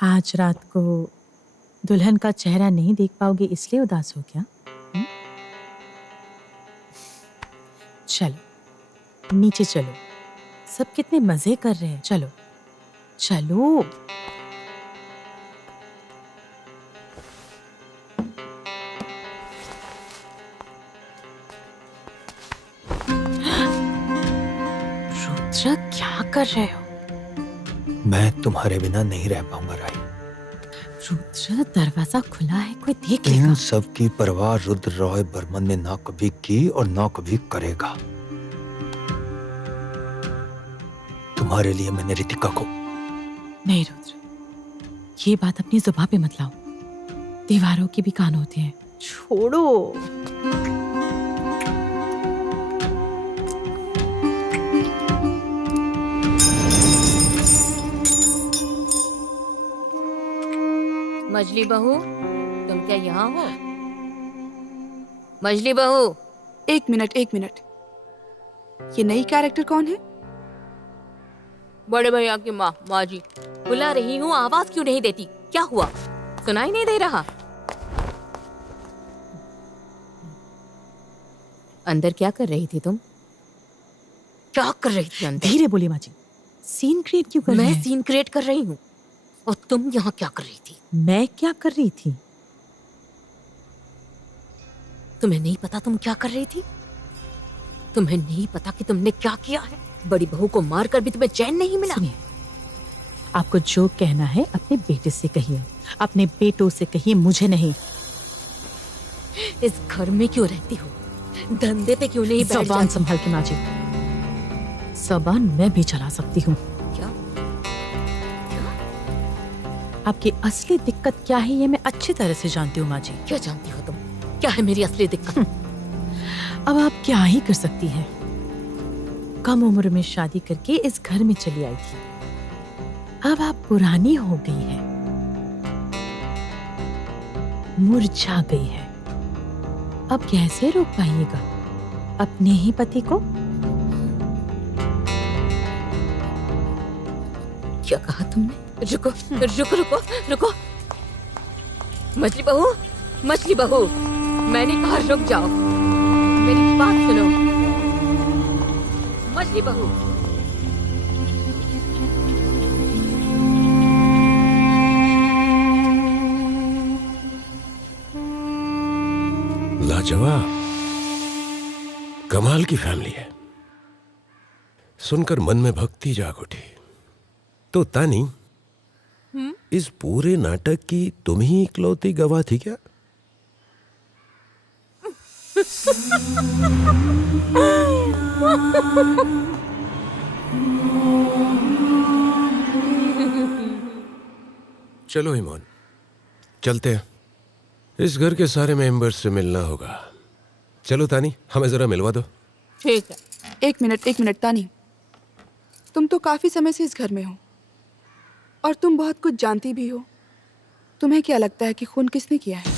आज रात को दुल्हन का चेहरा नहीं देख पाओगे इसलिए उदास हो क्या? चलो नीचे चलो, सब कितने मजे कर रहे हैं। चलो चलो। रुद्र क्या कर रहे हो? मैं तुम्हारे बिना नहीं रह पाऊंगा राई। रुद्र दरवाजा खुला है, कोई देख लेगा। इन सब की परवाह रुद्र रॉय बर्मन ने ना कभी की और ना कभी करेगा। तुम्हारे लिए मैंने रितिका को। नहीं रुद्र, ये बात अपनी जुबान पे मत लाओ। दीवारों के भी कान होते हैं। छोड़ो। मजली बहू, तुम क्या यहाँ हो? मजली बहू। एक मिनट। ये नई कैरेक्टर कौन है? बड़े भैया की माँ, माँ जी। बुला रही हूँ, आवाज क्यों नहीं देती? क्या हुआ? सुनाई नहीं दे रहा? अंदर क्या कर रही थी तुम? क्या कर रही थी अंदर? धीरे बोली माँ जी। सीन क्रिएट क्यों कर रहे हैं? मैं सीन क्रिएट कर रही हूँ और तुम यहाँ क्या कर रही थी? मैं क्या कर रही थी? तुम्हें नहीं पता तुम क्या कर रही थी? तुम्हें नहीं पता कि तुमने क्या किया है? बड़ी बहू को मारकर भी तुम्हें चैन नहीं मिला? सुनिए, आपको जो कहना है अपने बेटे से कहिए, अपने बेटों से कहिए, मुझे नहीं। इस घर में क्यों रहती हो? धंधे पे क्यों नहीं बैठ ज़बान जाती? संभाल के माँ जी। ज़बान मैं भी चला सकती हूँ। क्या? आपकी असली दिक्कत क्या है ये मैं अच्छी तरह से जानती हूँ माँ जी। क्या जानती हो तुम? क्या है मेरी असली दिक्कत? अब आप क्या ही कर सकती हैं? कम उम्र में शादी करके इस घर में चली आई थी। अब आप पुरानी हो गई हैं, मुरझा गई है। अब कैसे रोक पाइएगा अपने ही पति को? क्या कहा तुमने? रुको रुको रुको रुको। मछली बहू, मैंने कहा रुक जाओ। मेरी बात सुनो। मछली बहू। लाजवाब, कमाल की फैमिली है। सुनकर मन में भक्ति जाग उठी। तो तानी, इस पूरे नाटक की तुम ही इकलौती गवाह थी क्या? चलो इमोन, चलते हैं। इस घर के सारे मेंबर्स से मिलना होगा। चलो तानी, हमें जरा मिलवा दो। ठीक है। एक मिनट तानी, तुम तो काफी समय से इस घर में हो और तुम बहुत कुछ जानती भी हो। तुम्हें क्या लगता है कि खून किसने किया है?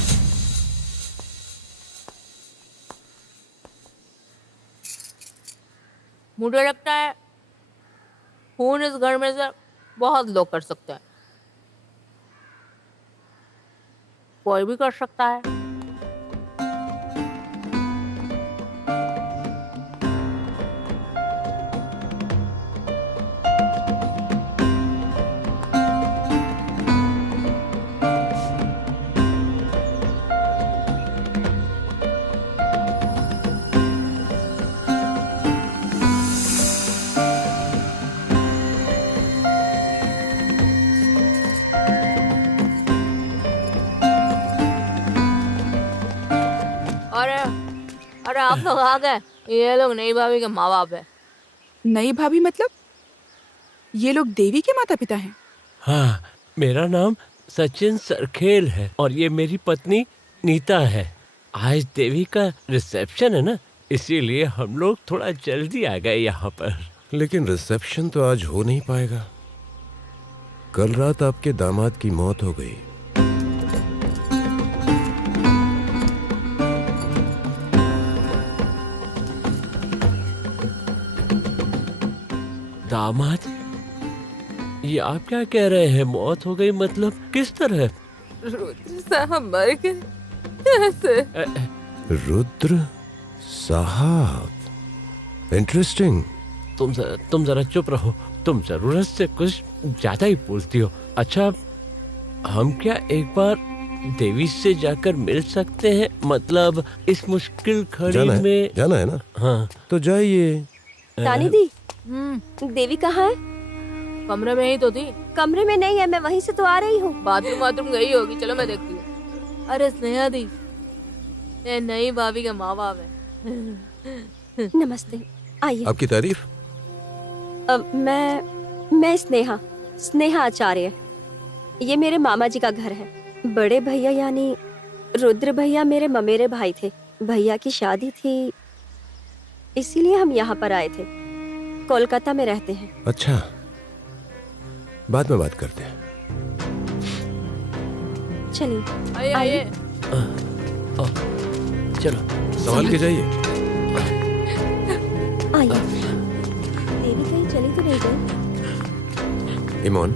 मुझे लगता है खून इस घर में से बहुत लोग कर सकते हैं। कोई भी कर सकता है। अरे आप लोग आ गए। ये लोग नई भाभी के माँ बाप है। नई भाभी मतलब? ये लोग देवी के माता पिता हैं? हाँ, मेरा नाम सचिन सरखेल है और ये मेरी पत्नी नीता है। आज देवी का रिसेप्शन है ना, इसीलिए हम लोग थोड़ा जल्दी आ गए यहाँ पर। लेकिन रिसेप्शन तो आज हो नहीं पाएगा। कल रात आपके दामाद की मौत हो गई। दामाद? ये आप क्या कह रहे हैं? मौत हो गई मतलब किस तरह? रुद्र साहब मर गए कैसे? रुद्र साहब, इंटरेस्टिंग। तुम जरा चुप रहो। तुम जरूरत से कुछ ज्यादा ही बोलती हो। अच्छा, हम क्या एक बार देवी से जाकर मिल सकते हैं? मतलब इस मुश्किल घड़ी में। जाना है ना? हाँ तो जाइए। तानी दी, देवी कहाँ है? कमरे में ही तो थी। कमरे में नहीं है, मैं वहीं से तो आ रही हूँ। बाथरूम गई होगी, चलो मैं देखती हूँ। अरे स्नेहा दी, ये नई भाभी के माँ बाप है। नमस्ते, आइए। आपकी तारीफ। मैं स्नेहा आचार्य। ये मेरे मामा जी का घर है। बड़े भैया यानी रुद्र भैया मेरे ममेरे भाई थे। भैया की शादी थी, इसीलिए हम यहाँ पर आए थे। कोलकाता में रहते हैं। अच्छा, बाद में बात करते हैं। चलिए आइए। चलो संभाल के जाइए। आइए। देवी कहीं चली तो नहीं गई? इमोन,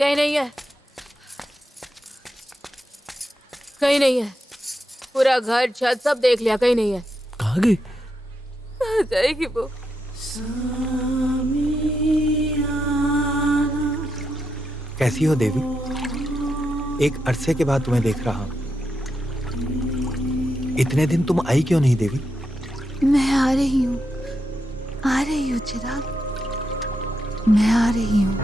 कहीं नहीं है, कहीं नहीं है। पूरा घर छत सब देख लिया, कहीं नहीं है। कहाँ गई? कहाँ जाएगी वो? कैसी हो देवी? एक अरसे के बाद तुम्हें देख रहा हूँ। इतने दिन तुम आई क्यों नहीं देवी? मैं आ रही हूँ चिराग, मैं आ रही हूँ।